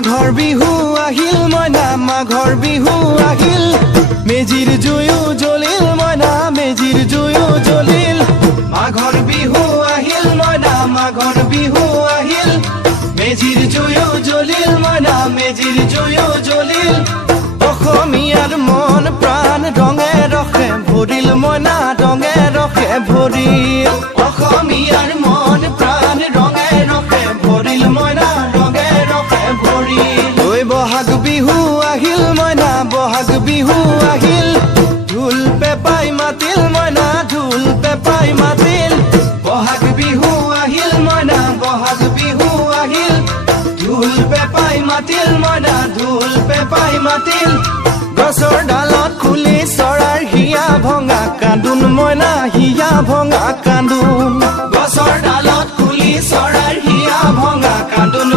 মাঘৰ বিহু আহিল মইনা মাঘৰ বিহু আহিল মেজিৰ জুয়ো জ্বলিল মইনা মেজিৰ জুয়ো জ্বলিল মাঘৰ বিহু আহিল মইনা মাঘৰ বিহু আহিল মেজিৰ জুয়ো জ্বলিল মইনা মেজিৰ জুয়ো জ্বলিল অসমীয়াৰ মন প্ৰাণ ৰঙে ৰখে ভৰিল মইনা ৰঙে ৰখে ভৰিল অসমীয়াৰ মন প্ৰাণ ৰঙে ৰখে ভৰিল মইনা ৰঙে ৰখে ভৰিল ঐ বহাগ বিহু আহিল মইনা বহাগ বিহু আহিল ঢোল পেপাই মাতিল মইনা ঢোল পেপাই মাতিল বহাগ বিহু আহিল মইনা বহাগ বিহু আহিল ঢোল পেপাই মাতিল মইনা ঢোল পেপাই মাতিল গছৰ ডালত খুলি চৰাৰ হিয়া ভঙা কান্দোন মইনা হিয়া ভঙা কান্দোন গছৰ ডালত খুলি চৰাৰ হিয়া ভঙা কান্দোন